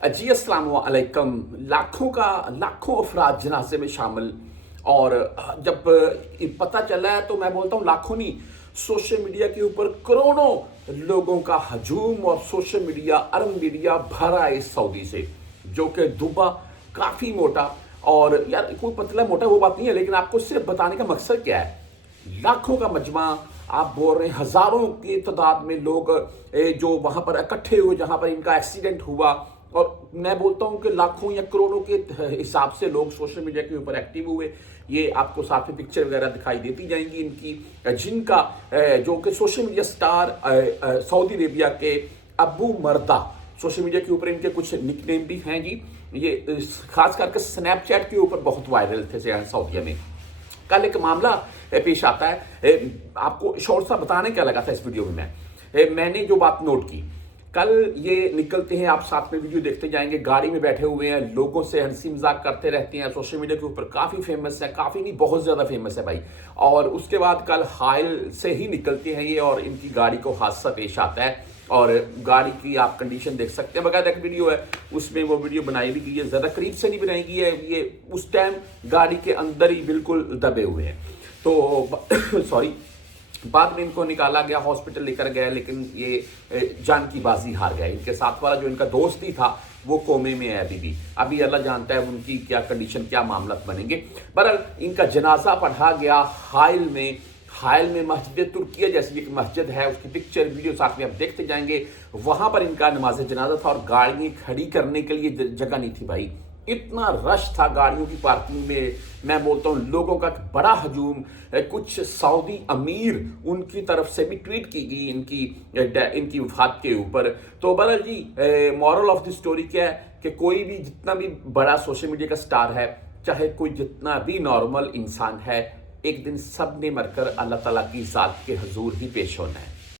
जी अस्सलाम वालेकुम। लाखों अफराद जनाजे में शामिल। और जब पता चला है तो मैं बोलता हूँ लाखों नहीं, सोशल मीडिया के ऊपर करोड़ों लोगों का हजूम और सोशल मीडिया अरब मीडिया भरा है इस सऊदी से, जो कि दुबा काफ़ी मोटा। और यार कोई पतला मोटा वो बात नहीं है, लेकिन आपको सिर्फ बताने का मकसद क्या है। लाखों का मजमा, आप बोल रहे हैं हजारों की तादाद में लोग जो वहां पर इकट्ठे हुए जहां पर इनका एक्सीडेंट हुआ। और मैं बोलता हूं कि लाखों या करोड़ों के हिसाब से लोग सोशल मीडिया के ऊपर एक्टिव हुए। ये आपको साथ में पिक्चर वगैरह दिखाई देती जाएंगी इनकी, जिनका जो कि social media star Saudi Arabia के अबू मर्दा, सोशल मीडिया के ऊपर इनके कुछ निकनेम भी हैं जी। ये खास करके स्नैपचैट के ऊपर बहुत वायरल थे सऊदीया में। कल एक मामला पेश आता है, आपको शॉर्ट सा बताने क्या लगा था इस वीडियो में मैंने जो बात नोट की। कल ये निकलते हैं, आप साथ में वीडियो देखते जाएंगे, गाड़ी में बैठे हुए हैं, लोगों से हंसी मजाक करते रहते हैं, सोशल मीडिया के ऊपर काफ़ी फेमस है, काफ़ी नहीं बहुत ज़्यादा फेमस है भाई। और उसके बाद कल हाइल से ही निकलते हैं ये, और इनकी गाड़ी को हादसा पेश आता है। और गाड़ी की आप कंडीशन देख सकते हैं, बकायदा एक वीडियो है, उसमें वो वीडियो बनाई भी गई है, ज़्यादा करीब से नहीं बनाई गई है, ये उस टाइम गाड़ी के अंदर ही बिल्कुल दबे हुए हैं। तो सॉरी, बाद में इनको निकाला गया, हॉस्पिटल लेकर गया, लेकिन ये जान की बाजी हार गए। इनके साथ वाला जो इनका दोस्त ही था वो कोमे में है अभी अल्लाह जानता है उनकी क्या कंडीशन, क्या मामला बनेंगे। बहरहाल इनका जनाजा पढ़ा गया हाइल में मस्जिद तुर्किया जैसी एक मस्जिद है, उसकी पिक्चर वीडियो साथ में आप देखते जाएंगे। वहां पर इनका नमाज जनाजा था और गाड़ियां खड़ी करने के लिए जगह नहीं थी भाई, इतना रश था गाड़ियों की पार्किंग में। मैं बोलता हूँ लोगों का बड़ा हजूम। कुछ सऊदी अमीर उनकी तरफ से भी ट्वीट की गई इनकी वफात के ऊपर। तो बहरहाल जी, मॉरल ऑफ द स्टोरी क्या है कि कोई भी जितना भी बड़ा सोशल मीडिया का स्टार है, चाहे कोई जितना भी नॉर्मल इंसान है, एक दिन सब ने मरकर अल्लाह ताला की ज़ात के हुजूर ही पेश होना है।